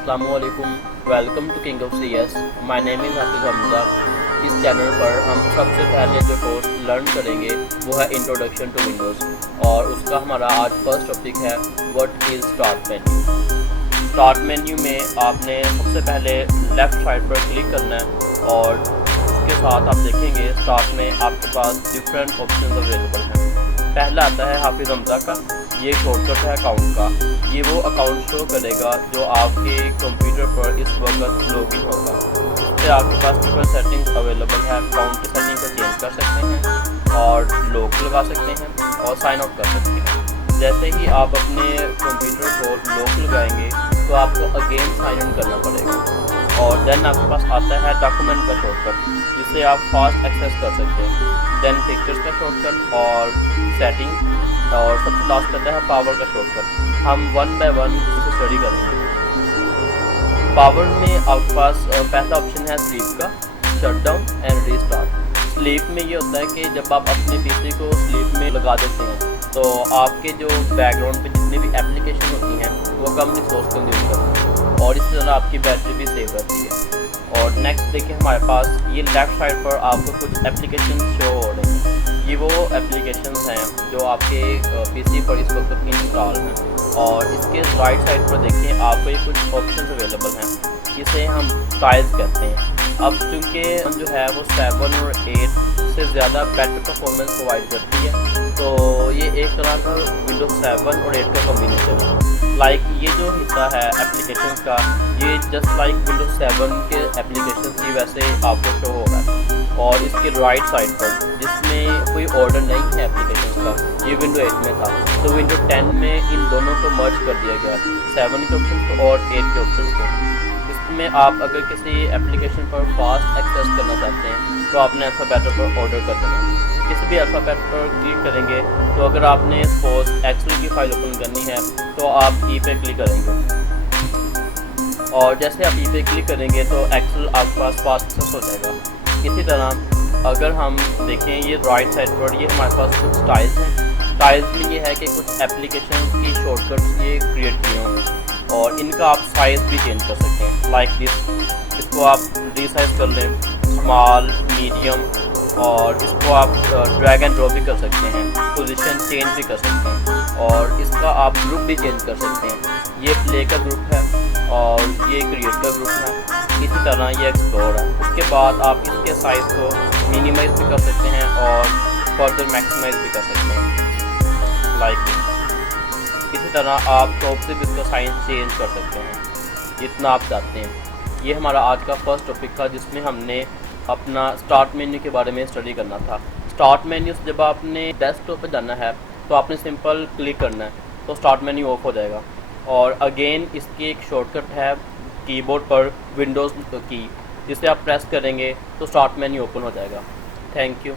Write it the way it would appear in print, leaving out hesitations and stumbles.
अस्सलामुअलैकुम, welcome to king of CS. My name is Hafiz Hamza. इस channel पर हम सबसे पहले जो कोर्स लर्न करेंगे वो है इंट्रोडक्शन टू विंडोज़, और उसका हमारा आज फर्स्ट टॉपिक है what is start menu. Start menu में आपने सबसे पहले लेफ़्ट साइड पर क्लिक करना है और उसके साथ आप देखेंगे स्टार्ट में आपके पास डिफरेंट ऑप्शन अवेलेबल हैं। पहला आता है हाफिज़ हमजा का, ये शॉर्टकट है अकाउंट का। ये वो अकाउंट शो करेगा जो आपके कंप्यूटर पर इस वक्त लॉगिन होगा। इस पर आपके पास डिफरेंट सेटिंग्स अवेलेबल है। अकाउंट की सेटिंग को चेंज कर सकते हैं और लॉक लगा सकते हैं और साइन आउट कर सकते हैं। जैसे ही आप अपने कंप्यूटर को लॉक लगाएंगे तो आपको अगेन साइन इन करना पड़ेगा। और देन आपके पास आता है डॉक्यूमेंट का शॉर्टकट, जिससे आप फास्ट एक्सेस कर सकते हैं। देन पिक्चर्स का शॉर्टकट और सेटिंग, और सबसे लास्ट आता है पावर का शॉर्टकट। हम वन बाय वन इसे स्टडी करेंगे। पावर में आपके पास पहला ऑप्शन है स्लीप का, shut down and restart. Sleep में ये होता है कि जब आप अपने पीसी को स्लीप में लगा देते हैं तो आपके जो बैकग्राउंड पे जितनी भी एप्लीकेशन होती हैं वो कम रिसोर्स कंज्यूम करती हैं और इस तरह आपकी बैटरी भी सेव रहती है। और नेक्स्ट देखिए हमारे पास ये लेफ़्ट साइड पर आपको कुछ एप्लीकेशन शो हो रहे हैं। ये वो एप्लीकेशंस हैं जो आपके पीसी पर इस वक्त इंस्टॉल हैं। और इसके राइट साइड पर देखें आपको ये कुछ ऑप्शंस अवेलेबल हैं, इसे हम टाइल्स कहते हैं। अब चूँकि जो है वो 7 और 8 से ज़्यादा बेटर परफॉर्मेंस प्रोवाइड करती है, तो ये एक तरह का विंडोज़ 7 और 8 का कॉम्बिनेशन है। लाइक ये जो हिस्सा है एप्लीकेशंस का, ये जस्ट लाइक विंडोज़ 7 के एप्लीकेशंस ही वैसे आपको शो होगा। और इसके राइट साइड पर जिसमें कोई ऑर्डर नहीं है एप्लीकेशंस का, ये विंडो 8 में था, तो विंडो 10 में इन दोनों को मर्ज कर दिया गया, 7 के ऑप्शन को और 8 के ऑप्शन को। इसमें आप अगर किसी एप्लीकेशन पर फास्ट एक्सेस करना चाहते हैं तो आपने अल्फ़ाबेट पर ऑर्डर कर देना है। किसी भी अल्फ़ाबेट पर क्लिक करेंगे तो अगर आपने सपोज एक्सेल की फ़ाइल ओपन करनी है तो आप ई पे क्लिक करेंगे, और जैसे आप ई पे क्लिक करेंगे तो एक्सेल आपके पास फास्ट एक्सेस हो जाएगा। इसी तरह अगर हम देखें ये राइट साइड पर ये हमारे पास कुछ टाइल्स हैं। टाइल्स में ये है कि कुछ एप्लीकेशन की शॉर्टकट्स ये क्रिएट किए होंगे और इनका आप साइज़ भी चेंज कर सकते हैं। लाइक दिस, इसको आप रीसाइज कर लें, स्मॉल, मीडियम, और इसको आप ड्रैग एंड ड्रॉप भी कर सकते हैं, पोजीशन चेंज भी कर सकते हैं, और इसका आप ग्रुप भी चेंज कर सकते हैं। ये प्ले का ग्रुप है और ये क्रिएट का ग्रुप है। इसी तरह ये एक्सप्लोर है। उसके बाद आप इसके साइज़ को मिनिमाइज भी कर सकते हैं और फर्दर मैक्सिमाइज भी कर सकते हैं, लाइक इसी तरह आप टॉप से भी इसका साइज चेंज कर सकते हैं जितना आप चाहते हैं। ये हमारा आज का फर्स्ट टॉपिक था जिसमें हमने अपना स्टार्ट मेन्यू के बारे में स्टडी करना था। स्टार्ट मेन्यू से जब आपने डेस्कटॉप पे जाना है तो आपने सिंपल क्लिक करना है तो स्टार्ट मेन्यू ऑफ हो जाएगा। और अगेन इसकी एक शॉर्टकट है कीबोर्ड पर विंडोज़ की, जिसे आप प्रेस करेंगे तो स्टार्ट मेन्यू ओपन हो जाएगा। Thank you.